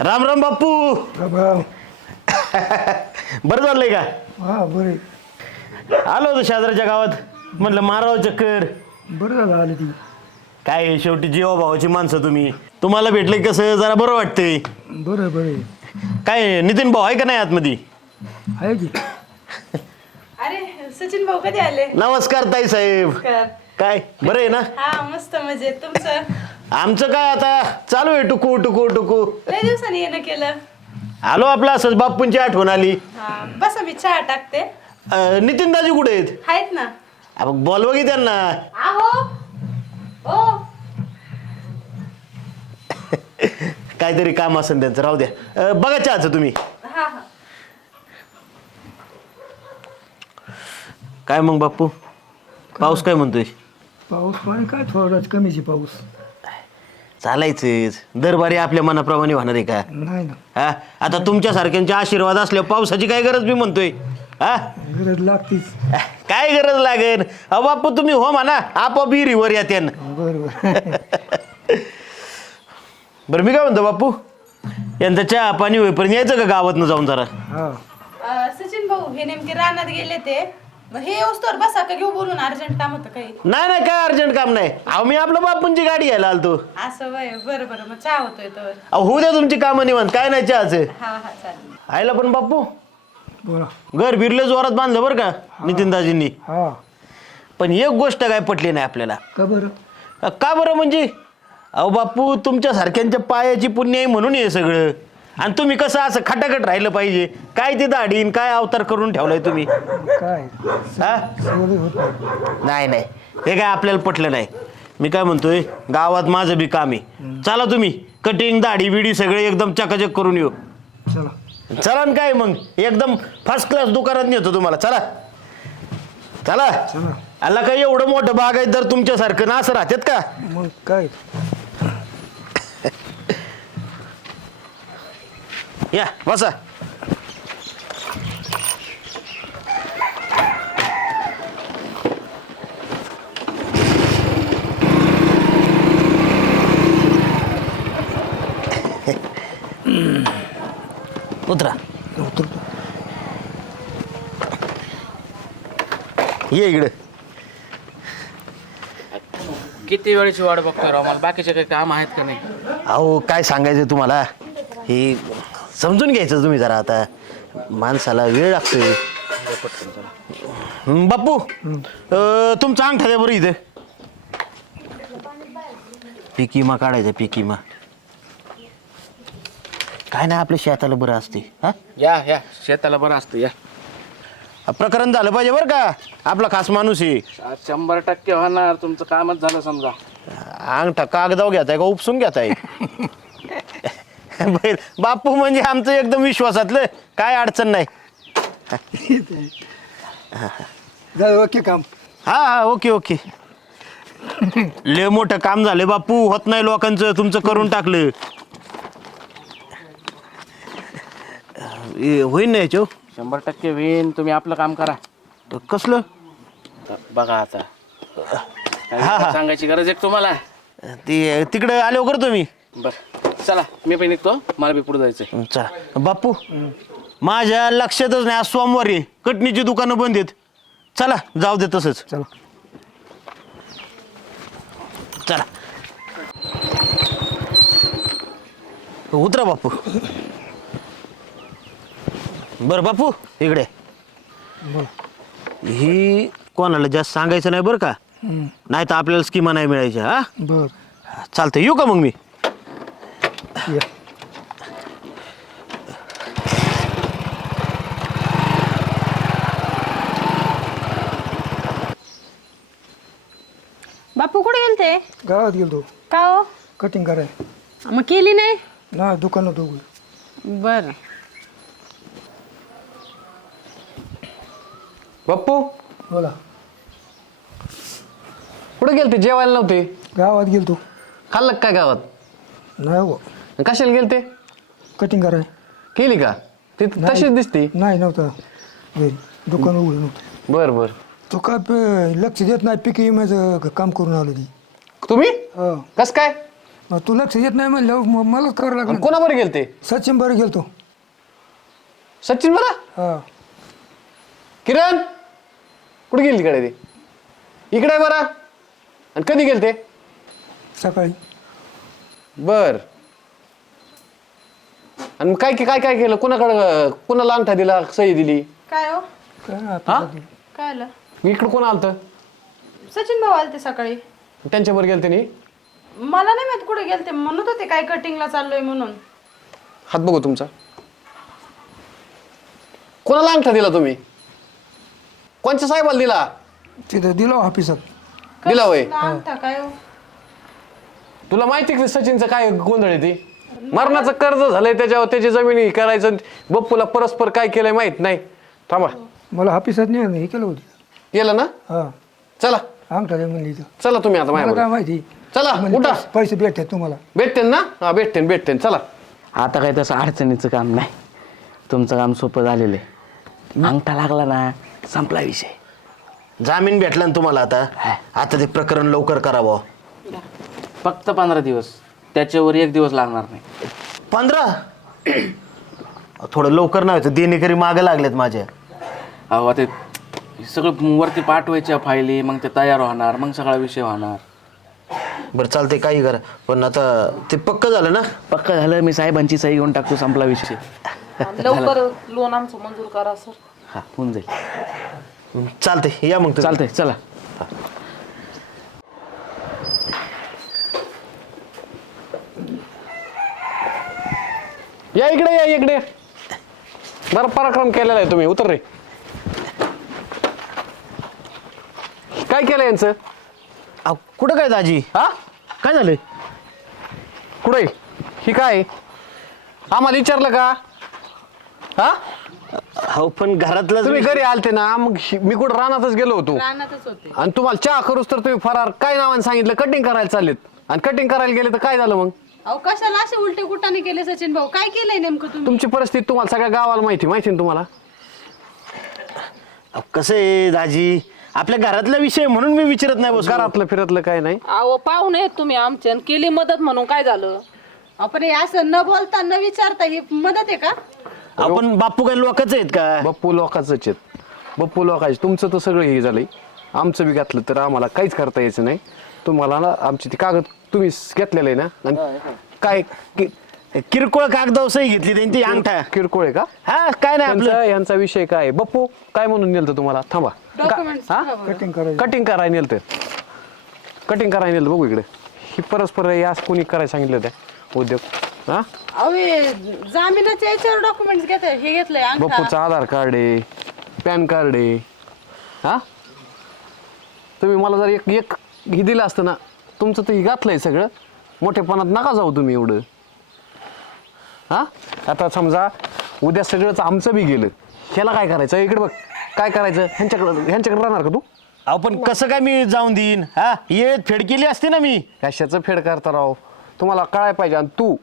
राम राम बाप्पू. बरं चाललंय का? हा बरे. आलो होतो शेजारच्या गावात, म्हटलं मारावं चक्कर. बरं झालं आली ती. काय शेवटी जीवाभावाची माणसं तुम्ही, तुम्हाला भेटले कसं जरा बरं वाटतंय. बरं बरं काय नितीन भाऊ आहे का नाही आतमध्ये? आहे की. अरे सचिन भाऊ कधी आले? नमस्कार ताई साहेब. काय बरं आहे ना? हा मस्त मजेत. तुमचं? आमचं काय आता चालू आहे टुकू टुकू टुकू. लय दिवसांनी येणं केलं. आलो आपलं असंच, बाप्पूंची आठवण आली. हा बसा, मी चहा टाकते. नितीन दाजी कुठे आहेत? आहेत ना. बोलवा की त्यांना. आहो हो. काहीतरी काम असेल त्यांचं, राहू द्या. बघा चहाचं तुम्ही. हा हा. काय मग बाप्पू, पाऊस काय म्हणतोय? पाऊस पाणी काय थोडाच कमीची पाऊस. चालायचंच, दरबारी आपल्या मनाप्रमाणे होणार आहे का? नाही ना. हा, आता तुमच्या सारख्यांचे आशीर्वाद असल्यावर पावसाची काय गरज मी म्हणतोय. हा, गरज लागतीच. काय गरज लागेल? अहो बाप्पू तुम्ही हो म्हणा, आपोआप विहिरीवर या त्यानं. बरोबर. बरं मी काय म्हणतो बाप्पू, यांचं चहा पाणी होईपर्यंत यायचं का गावातनं जाऊन जरा? हा सचिन भाऊ हे नेमके रानात गेले ते. मग हे येऊस्तोवर बसा का घेऊ बोलून, अर्जंट काम होतं काही? नाही नाही, काय अर्जंट काम नाही. अहो मी आपलं बाप्पूंची गाडी घ्यायला आलतो. असं वय. बरं बरं, मग चहा होतोय तर. अहो होऊ द्या तुमची कामं निवांत, काय नाही चहाचं. हा हा चालेल. आयला पण बाप्पू बोला. घर बिरले जोरात बांधलं बरं का नितीन दाजींनी. हा पण एक गोष्ट काय पटली नाही आपल्याला. का बरं? का बरं म्हणजे, अहो बापू तुमच्या सारख्यांच्या पायाची पुण्य आहे म्हणून हे सगळं. आणि तुम्ही कसं असं खटाखट राहिलं पाहिजे. काय ते दाढीन काय अवतार करून ठेवलाय तुम्ही. काय हा सवय होत नाही. नाही नाही, हे काय आपल्याला पटलं नाही. मी काय म्हणतोय, गावात माझं बी काम आहे. चला तुम्ही कटिंग दाढी बिडी सगळे एकदम चकाचक करून येऊ. चला चला न काय मग, एकदम फर्स्ट क्लास दुकानात नेतो तुम्हाला. चला चला. चला. अल्ला काय एवढं मोठं बाग आहे, तर तुमच्यासारखं ना असं राहतात का? मग काय. या बसा. उतरा. उतरतो. ये इकडे. किती वेळेची वाट बघतोय राव, मला बाकीचे काही काम आहेत का नाही? अहो काय सांगायचं तुम्हाला, हे समजून घ्यायचं तुम्ही जरा. आता माणसाला वेळ लागतोय. बाप्पू तुमचं अंगठा द्या बरं इथे. पीक विमा काढायचा, पीक विमा. काय नाही आपल्या शेताला बरं असते. हा या या शेताला बरं असतं या. प्रकरण झालं पाहिजे बरं का, आपला खास माणूस आहे. 100% होणार, तुमचं कामच झालं समजा. अंगठा कागदाव घेताय का उपसून घेताय? बापू म्हणजे आमचं एकदम विश्वासातलं, काय अडचण नाही. जाऊ ओके काम. हा हा ओके ओके. लय मोठं काम झाले बापू, होत नाही लोकांचं, तुमचं करून टाकलं. होईन ना याच्या? 100% होईन, तुम्ही आपलं काम करा. कसलं? बघा आता हा, हा. सांगायची गरज आहे का तुम्हाला? ते तिकडे आले करतो मी. बर चला, मी पण निघतो, मला बी पुढे जायचंय. चला बापू, माझ्या लक्षातच नाही आज सोमवारी कटणीची दुकानं बंद आहेत. चला जाऊ दे तसंच. चला चला उतरा बापू. बरं बापू इकडे. ही कोणाला जास्त सांगायचं नाही बरं का, नाही तर आपल्याला स्कीमा नाही मिळायच्या. हा बर. चालतंय, येऊ का मग मी? या. बापू कुठे गेलते? गावात गेलो का हो? कटिंग कराय. मग केली नाही? ना दुकानात दोघं. बर. बाप्पू बोला. कुठे गेलते? जेवायला नव्हते? गावात गेलतो. खाल्लं का काय गावात? नाही हो. कशाला गेलते? कटिंग कराय. केली का? ती तशीच दिसती. नाही नव्हतं घरी, दुकान उघडं नव्हतं. बर बर. तो काय लक्ष देत नाही, पीक विम्याचं काम करून आलो ती. तुम्ही हो कस काय मग तू लक्ष येत नाही म्हणलं मलाच करावं लागलं कोणाबरोबर गेलते सचिन बरं गेलतो सचिन बरा हा किरण कुठे गेली तिकडे ती इकडे आहे बरा आणि कधी गेलते सकाळी बर आणि मग काय काय काय केलं कुणाकडं कुणाला अंगठा दिला सही दिली काय हो काय हा आता काय आलं इकडं कोण आलतं सचिन भाऊ आलते सकाळी त्यांच्यावर गेलते नी मला नाही माहित कुठे गेलते म्हणत होते काय कटिंगला चाललोय म्हणून हात बघू तुमचा कोणाला अंगठा दिला तुम्ही कोणच्या साहेबाला दिला तिथं दिलं ऑफिसात दिला होय आणता काय हो तुला माहिती की सचिनचं काय गोंधळ आहे ती मरणाचं कर्ज झालंय त्याच्यावर त्याची जमिनी करायचं बप्पूला परस्पर काय केलंय माहित नाही थांबा मला ऑफिसात नाही हे केलं होतं केलं ना हा चला अंगठा दे म्हणली इथं चला तुम्ही आता मला काय माझ्या माहिती चला म्हणली उठा पैसे भेटतात तुम्हाला भेटते ना हा भेटते चला आता काही तसं अडचणीचं काम नाही तुमचं काम सोपं झालेलं आहे अंगठा लागला ना संपला विषय जामीन भेटला ना तुम्हाला आता ते प्रकरण लवकर करावं. फक्त 15 दिवस त्याच्यावर 1 दिवस लागणार नाही 15 थोडं लवकर नाही होतं देणेकरी मागे लागलेत माझ्या. अहो ते सगळं वरती पाठवायच्या फायली मग ते तयार होणार मग सगळा विषय होणार. बरं चालतंय काही करा पण आता ते पक्क झालं ना. पक्क झालं मी साहेबांची सही घेऊन टाकतो संपला विषय. लवकर लोन आमचं मंजूर करा सर. हा होऊन जाईल. चालतंय या मग तुम्ही. चालतंय चला. या इकडे बरं पराक्रम केलेला आहे तुम्ही उतर रे. काय केलं यांचं अहो, कुठं काय दाजी हा काय झालंय. कुठे ही काय आम्हाला विचारलं का हा हो पण घरातलं तुम्ही घरी आलते ना मग मी कुठं रानातच गेलो होतो रानातच होते. आणि तुम्हाला चहा करूच तर तुम्ही फरार काय नावाने सांगितलं कटिंग करायला चाललेत आणि कटिंग करायला गेले तर काय झालं मग. अहो कशाला असे उलटे कुटाने केले सचिन भाऊ काय केलंय नेमकं तुम्ही. तुमची परिस्थिती तुम्हाला सगळ्या गावाला माहिती ना तुम्हाला. अहो, कसं आहे दाजी आपल्या घरातला विषय म्हणून मी विचारत नाही बस. घरातलं फिरतलं काय नाही. अहो पाहुणे आहेत तुम्ही आमचे आणि केली मदत म्हणून काय झालं. आपण हे असं न बोलता न विचारता ही मदत आहे का. आपण बापू काय लोकच आहेत का. बप्पू लोकांचंच आहेत बप्पू लोकांचे. तुमचं तर सगळं हे झालंय आमचं बी घातलं तर आम्हाला काहीच करता यायचं नाही. तुम्हाला ना आमची ती कागद तुम्ही घेतलेलं आहे ना आणि काय किरकोळ कागदाव सही घेतली त्यांनी ती अंगठा. किरकोळ आहे का हा काय नाही आपलं. यांचा विषय काय आहे? बप्पू काय म्हणून नेलं तुम्हाला थांबा डॉक्युमेंट्स हा? कटिंग करायचं कटिंग करायला नेलं कटिंग करायला नेलं बघू इकडे ही परस्पर यास कोणी करायला सांगितलं त्या उद्योग हा अहो हे जामिनाच्या याच्यावर डॉक्युमेंट्स घेत हे घेतलंय अंगठा. बप्पूचं आधार कार्ड आहे पॅन कार्ड आहे हा तुम्ही मला जर एक हे दिलं असतं ना तुमचं तर हे घातलंय सगळं मोठेपणात नका जाऊ तुम्ही एवढं हा. आता समजा उद्या सगळंच आमचं बी गेलं ह्याला काय करायचं इकडे बघ काय करायचं ह्यांच्याकडे राहणार का तू. आपण कसं काय मी जाऊन देईन हा ये फेड केली असते ना मी. कशाचं फेड करता राव तुम्हाला कळायला पाहिजे. आणि तू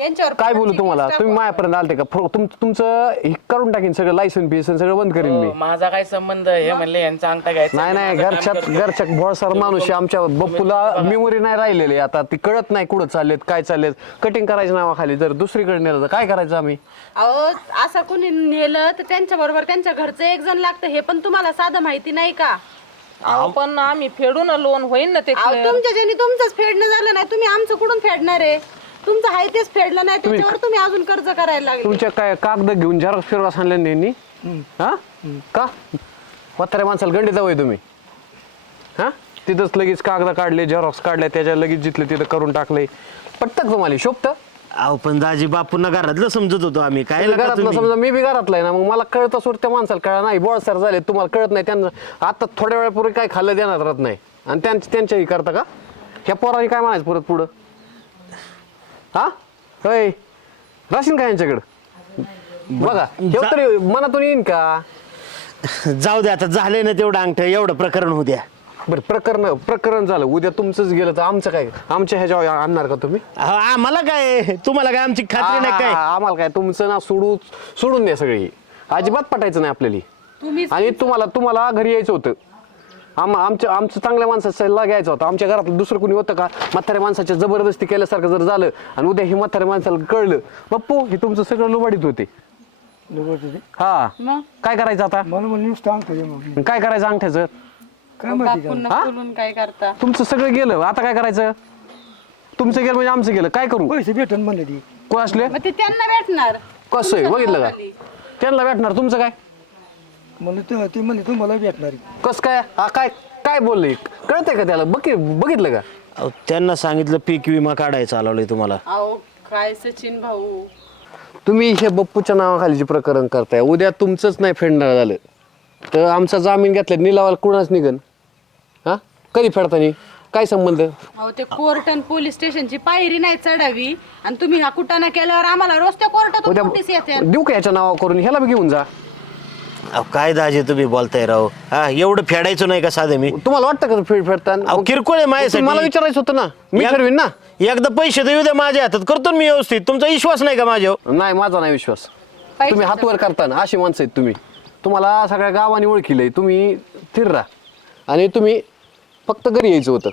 यांच्यावर काय बोलू तुम्हाला तुम्ही मायापर्यंत आलते का तुमचं हे करून टाकीन सगळं लायसन बिसन सगळं बंद करीन मी. माझा काय संबंध हे म्हणले यांचा अंगठा घ्यायचा. नाही घरच्या भोळसर माणूस आहे. आमच्या बप्पूला मेमोरी नाही राहिलेली आता ती कळत नाही कुठं चाललेत काय चाललेत. कटिंग करायच्या नावाखाली जर दुसरीकडे नेलं तर काय करायचं आम्ही. अहो असं कोणी नेलं तर त्यांच्या बरोबर त्यांच्या घरचं एक जण लागतं हे पण तुम्हाला साधं माहिती नाही का. अहो पण आम्ही फेडू ना लोन होईल ना ते अहो clear. तुमच्या ज्याने तुमचंच फेडणं झालं नाही तुम्ही आमचं कुठून फेडणार आहे. तुमचं आहे तेच फेडलं नाही त्याच्यावर तुम्ही अजून कर्ज करायला लागले. तुमच्या काय कागद घेऊन झेरॉक्स फिरॉक्स आणले यांनी हा का म्हाताऱ्या माणसाला गंडे जावं तुम्ही हा तिथंच लगेच कागद काढले झेरॉक्स काढले त्याच्या लगेच जिथलं तिथं करून टाकले पटतं तुम्हाला शोभतं. अहो पण दाजी बापूंना घरातलं समजत होतो आम्ही काय तुम्ही नका घरातलं तुम्ही. समजा मी बी घरातला आहे ना मग मला कळतं सोड त्या माणसाला कळा नाही बोळसर झाले तुम्हाला कळत नाही त्यांना आता थोड्या वेळापूर्वी काय खाल्लं देणार राहत नाही आणि त्यांच्याही करता का ह्या पोराने काय म्हणायचं परत पुढं हा होय राशीन का यांच्याकडं बघा एवढं तरी मनातून येईन का. जाऊ दे आता झालंय ना तेवढं अंगठ एवढं प्रकरण होऊ द्या. बरं प्रकरण झालं उद्या तुमचंच गेलं तर आमचं काय आमच्या ह्याच्यावर आणणार का तुम्ही. अहो, आम्हाला काय तुम्हाला काय आमची खात्री नाही काय. आम्हाला काय तुमचं ना सोडून द्या सगळी अजिबात पटायचं नाही आपल्याला. तुम्हीच आणि तुम्हाला घरी यायचं होतं आमचं चांगल्या माणसाचा सल्ला घ्यायचा होता. आमच्या घरातलं दुसरं कोणी होतं का म्हाताऱ्या माणसाच्या जबरदस्ती केल्यासारखं जर झालं आणि उद्या हे म्हाताऱ्या माणसाला कळलं बाप्पू हे तुमचं सगळं लुबाडीत होते. हा मग काय करायचं आता? मला म्हणून नुसतं अंगठा दे मग. काय करायचं अंगठ्याचं? काय माहिती का? पुन्हा बोलून काय करता? तुमचं सगळं गेलं आता काय करायचं? तुमचं गेलं म्हणजे आमचं गेलं काय करू? पैसे भेटन म्हणले ती. कोण असले मग ते त्यांना भेटणार. कसं आहे बघितलं का? खाली. त्यांना भेटणार तुमचं काय म्हणलं ती म्हणले तुम्हाला भेटणार. कस काय हा काय काय बोलले कळतंय का त्याला बघितलं का? अहो, त्यांना सांगितलं पीक विमा काढायचं चालवलंय तुम्हाला. अहो काय सचिन भाऊ, तुम्ही हे बप्पूच्या नावाखाली जे प्रकरण करताय उद्या तुमचंच नाही फेडणार झालं तर आमचा जामीन घेतला निलावाला कुणाच निघन? हा कधी फेडतानी काय संबंध? अहो ते कोर्ट आणि पोलीस स्टेशनची पायरी नाही चढावी आणि तुम्ही हा कुटाणा केल्यावर आम्हाला रोज त्या कोर्टातून उद्या नोटीस येते. देऊ का याच्या नावा करून ह्याला बी घेऊन जा. अहो काय दाजी तुम्ही बोलताय राव. हा एवढं फेडायचं नाही का साधं मी? तुम्हाला वाटतं का फेडताना? अहो किरकोळ आहे माझ्यासाठी. मला विचारायचं होतं ना मी एक- ठरवीन ना. एकदा पैसे देऊ द्या माझ्या हातात करतो ना मी व्यवस्थित. तुमचा विश्वास नाही का माझ्यावर? नाही माझा नाही विश्वास. पैसे तुम्ही हातवर करताना अशी माणसं आहेत तुम्ही. तुम्हाला सगळ्या गावाने ओळखीलंय तुम्ही स्थिर राहा आणि तुम्ही फक्त घरी यायचं होतं.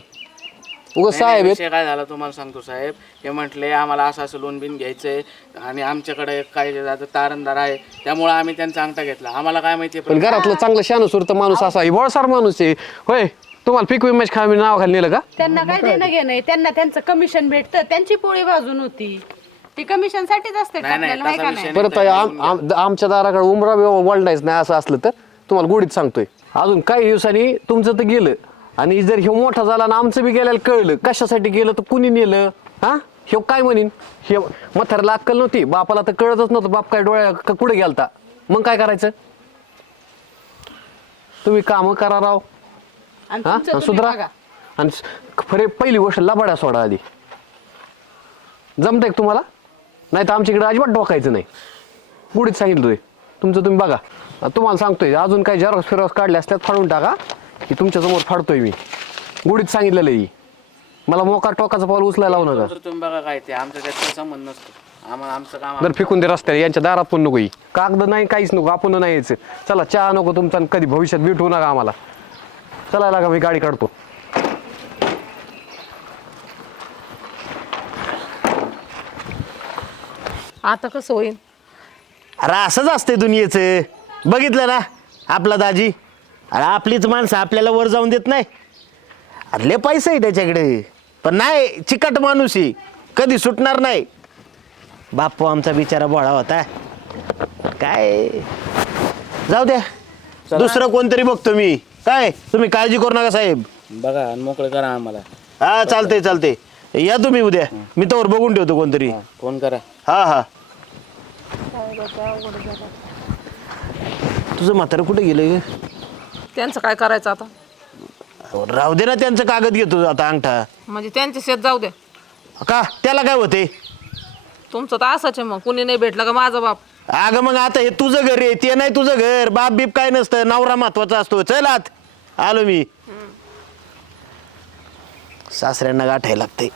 उगाच साहेब आहेत. विषय काय झाला तुम्हाला सांगतो साहेब. हे म्हटले आम्हाला असं लोन बिन घ्यायचंय आणि आमच्याकडे काय आता तारणदार आहे त्यामुळे आम्ही त्यांचा अंगठा घेतला. आम्हाला काय माहिती पण घरातलं चांगलं शानसूर माणूस असा हिबळसार माणूस आहे होय. तुम्हाला पीक विम्याच खामी नावाखाली नेलं का? त्यांना काय देणं घेणं आहे? त्यांना त्यांचं कमिशन भेटतं. त्यांची पोळी भाजून होती. ती कमिशन साठीच असते का आपल्याला, हाय का नाही? परत आमच्या दाराकडे उमरा वळणायच नाही असं असलं तर तुम्हाला गोडीत सांगतोय. अजून काही दिवसांनी तुमचं तर गेलं आणि जर हे मोठा झाला ना आमचं बी गेल्याला कळलं कशासाठी गेलं तर कुणी नेलं. हा हे काय म्हणीन हे म्हाताऱ्याला अक्कल नव्हती बापाला तर कळतच नव्हतं बाप काय डोळ्या कुठे गेलता मग काय करायचं? तुम्ही काम करा राव. आणि हा तुमचं तुम्ही सुधरा बघा. आणि खरे पहिली गोष्ट लबाड्या सोडा आधी. जमतंय का तुम्हाला? नाही तर आमच्याकडे अजिबात डोकायचं नाही. गुढीत सांगितलं तुमचं तुम्ही बघा. तुम्हाला सांगतोय अजून काही झेरॉक्स फिरॉक्स काढले असल्यात फाडून टाका की तुमच्या समोर फाडतोय मी. गुढीत सांगितलेलं आहे. मला मोका टोकाचा पाऊल उचलायला लावू नका. तुम्ही बघा काय ते आमचा त्याचा संबंध नसतो. आम्हाला आमचं काम जर फेकून दे रस्त्याला यांच्या दारात पण नको. कागद नाही काहीच नको आपण नाही यायचं. चला चहा नको तुमचा आणि कधी भविष्यात भेटू नका आम्हाला. चला लागा मी गाडी काढतो. आता कसं होईल? अरे असंच असतंय दुनियेचं. बघितलं ना आपला दाजी. अरे आपलीच माणसं आपल्याला वर जाऊन देत नाही. अरे लय पैसा आहे त्याच्याकडे पण नाही चिकट माणूस आहे. कधी सुटणार नाही. बाप्पू आमचा बिचारा बोळा होता. काय जाऊ द्या दुसरं कोणतरी बघतो मी. काय तुम्ही काळजी करू नका साहेब. बघा आणि मोकळं करा आम्हाला. हा चालतंय चालतंय. या तुम्ही उद्या. मी तोवर बघून ठेवतो कोणतरी. फोन करा. हा हा. तुझं म्हातारं कुठे गेलं? त्यांचं काय करायचं आता? राहू दे ना त्यांचं कागद घेतो आता अंगठा. म्हणजे त्यांचे शेत जाऊ दे. का त्याला काय होते? तुमचं तर असंच आहे मग. कुणी नाही भेटलं का माझा बाप. अगं मग आता हे तुझं घर आहे ते नाही तुझं घर. बाप बीप काय नसतं. नवरा महत्वाचा असतो. चल आत आलो मी. सासऱ्यांना गाठायला लागते.